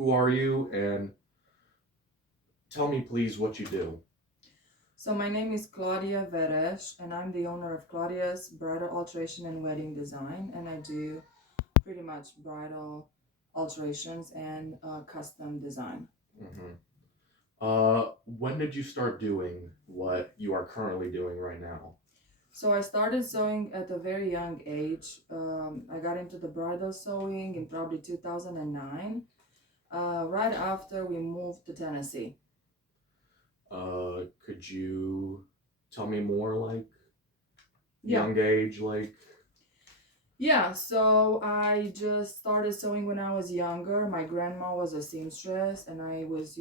Who are you? And tell me, please, what you do. So my name is Claudia Veres, and I'm the owner of Claudia's Bridal Alteration and Wedding Design, and I do pretty much bridal alterations and custom design. hmm when did you start doing what you are currently doing right now? So I started sewing at a very young age. I got into the bridal sewing in probably 2009, right after we moved to Tennessee. Could you tell me more, like Yeah, young age, like? Yeah, so I just started sewing when I was younger. My grandma was a seamstress, and I was,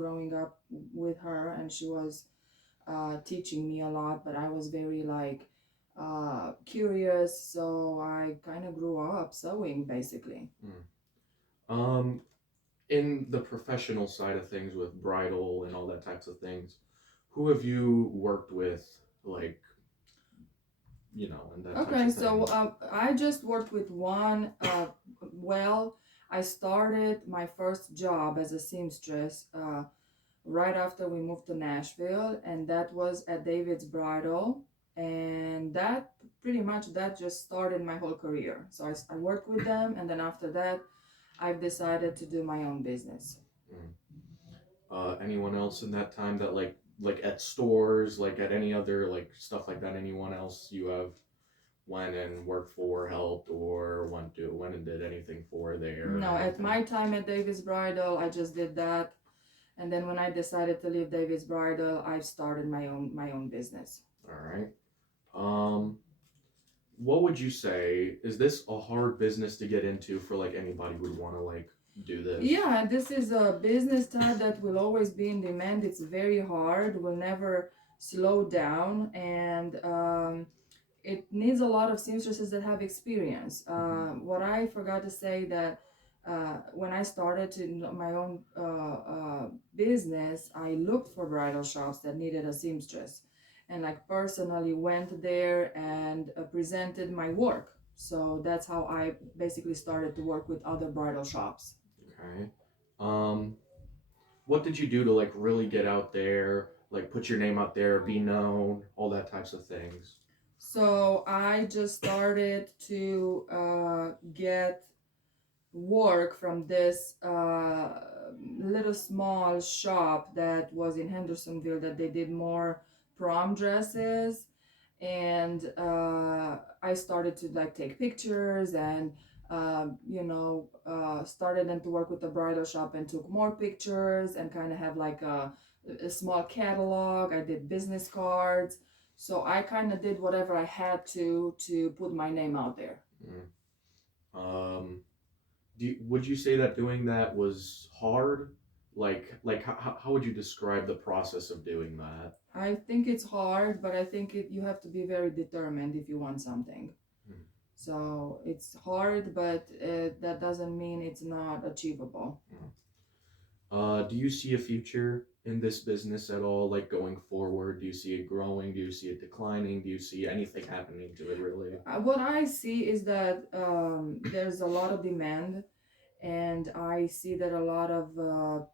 growing up with her, and she was teaching me a lot, but I was very curious, so I kind of grew up sewing basically. Mm. Um, in the professional side of things with bridal and all that types of things, who have you worked with, like, and that types Okay, of so things? I just worked with one. Well, I started my first job as a seamstress right after we moved to Nashville, and that was at David's Bridal, and that pretty much that just started my whole career. So I worked with them, and then after that, I've decided to do my own business. Mm. Anyone else in that time that like at stores, like at any other like stuff like that? Anyone else you have went and worked for, helped, or went and did anything for there or No, at anything? my time at David's Bridal, I just did that, and then when I decided to leave David's Bridal, I started my own business. All right. Um, what would you say? Is this a hard business to get into for like anybody who would want to like do this? Yeah, this is a business type that will always be in demand. It's very hard, will never slow down, and it needs a lot of seamstresses that have experience. Mm-hmm. What I forgot to say that when I started my own business, I looked for bridal shops that needed a seamstress, and like personally went there and presented my work. So that's how I basically started to work with other bridal shops. Okay. Um, what did you do to like really get out there, like put your name out there, be known, all that types of things? So I just started to get work from this little small shop that was in Hendersonville that they did more prom dresses, and I started to like take pictures and started then to work with the bridal shop and took more pictures and kind of have like a small catalog. I did business cards, so I kind of did whatever I had to put my name out there. Mm. Um, would you say that doing that was hard? Like how would you describe the process of doing that? I think it's hard, but I think you have to be very determined if you want something. Hmm. So it's hard, but that doesn't mean it's not achievable. Hmm. Do you see a future in this business at all? Like going forward, do you see it growing? Do you see it declining? Do you see anything happening to it really? What I see is that there's a lot of demand, and I see that a lot of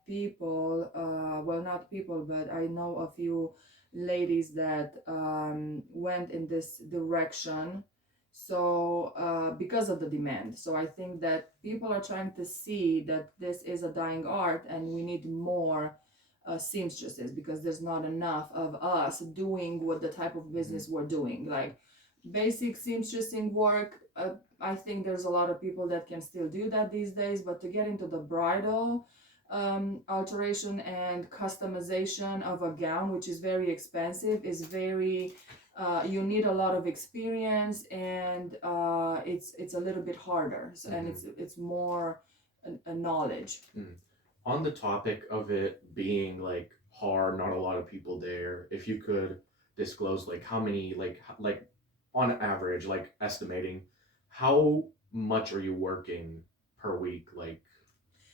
people, well, not people, but I know a few ladies that went in this direction. So, because of the demand. So, I think that people are trying to see that this is a dying art and we need more seamstresses because there's not enough of us doing what the type of Mm-hmm. business we're doing. Like basic seamstressing work, I think there's a lot of people that can still do that these days, but to get into the bridal alteration and customization of a gown, which is very expensive, is very you need a lot of experience, and it's a little bit harder. So, and Mm-hmm. it's more a knowledge. Mm. On the topic of it being like hard, not a lot of people there, if you could disclose like how many like on average, like estimating how much are you working per week, like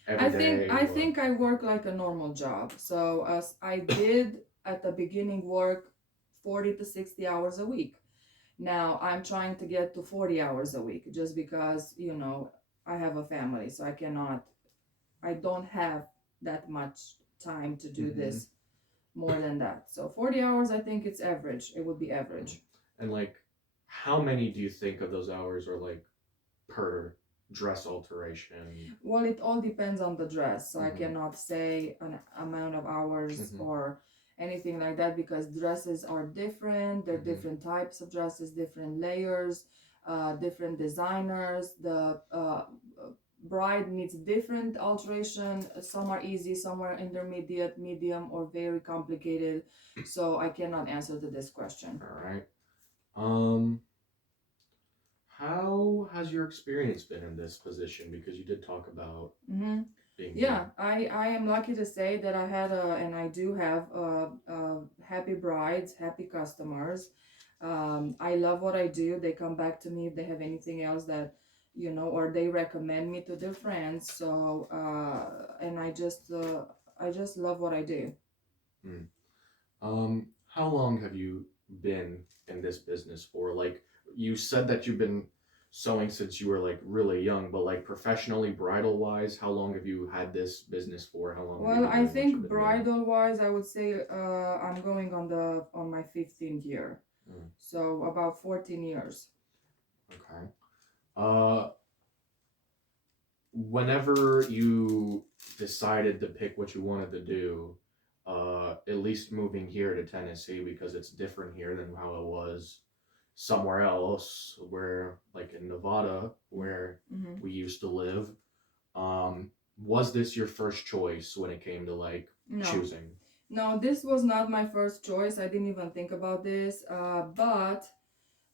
every day I or think I work like a normal job. So as I did at the beginning work 40 to 60 hours a week. Now I'm trying to get to 40 hours a week just because, I have a family, so I cannot I don't have that much time to do Mm-hmm. this more than that. So 40 hours, I think it's average. It would be Mm. average. And like, how many do you think of those hours are like per dress alteration? Well, it all depends on the dress. So I Mm-hmm. cannot say an amount of hours Mm-hmm. or anything like that because dresses are different. There are Mm-hmm. different types of dresses, different layers, different designers. The bride needs different alteration. Some are easy, some are intermediate, medium, or very complicated. So I cannot answer to this question. All right. Um, how has your experience been in this position? Because you did talk about Mm-hmm. being Yeah, new. I am lucky to say that I had and I do have happy brides, happy customers. I love what I do. They come back to me if they have anything else that, or they recommend me to their friends. So, and I just love what I do. Hmm. How long have you been in this business for? Like, you said that you've been sewing since you were like really young, but like professionally, bridal wise, how long have you had this business for? How long have you Well, been I doing what you've think been doing? bridal wise, I would say I'm going on my 15th year. Mm, So about 14 years. okay. Uh, Whenever you decided to pick what you wanted to do, at least moving here to Tennessee because it's different here than how it was somewhere else, where like in Nevada, where Mm-hmm. we used to live. Was this your first choice when it came to like No. choosing? No, this was not my first choice. I didn't even think about this. But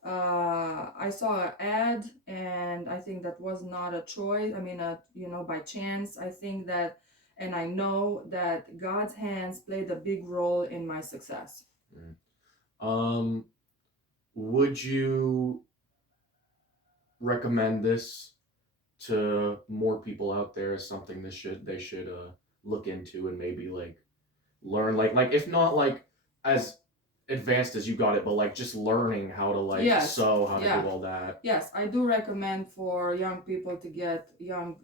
I saw an ad, and I think that was not a choice. I mean, by chance. I think that, and I know that God's hands played a big role in my success. Mm. Um, would you recommend this to more people out there as something they should look into and maybe like learn like if not like as advanced as you got it, but like just learning how to like Yes, sew, how to do yeah, all that. yes. I do recommend for young people to get young,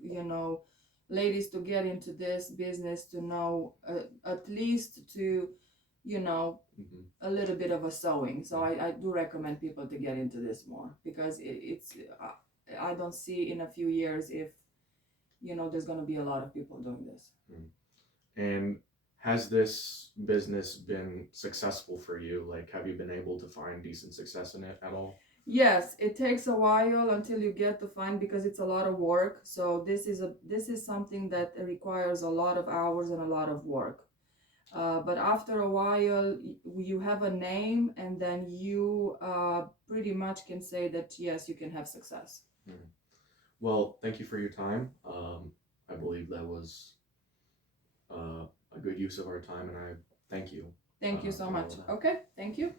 ladies to get into this business to know at least to, you know, Mm-hmm. a little bit of a sewing. So I do recommend people to get into this more because I don't see in a few years if there's going to be a lot of people doing this. Mm-hmm. And has this business been successful for you? Like, have you been able to find decent success in it at all? Yes, it takes a while until you get to find because it's a lot of work. So this is something that requires a lot of hours and a lot of work. But after a while, you have a name, and then you pretty much can say that yes, you can have success. Mm. Well, thank you for your time. I believe that was a good use of our time, and I thank you Thank you so for all much. of that. Okay, thank you.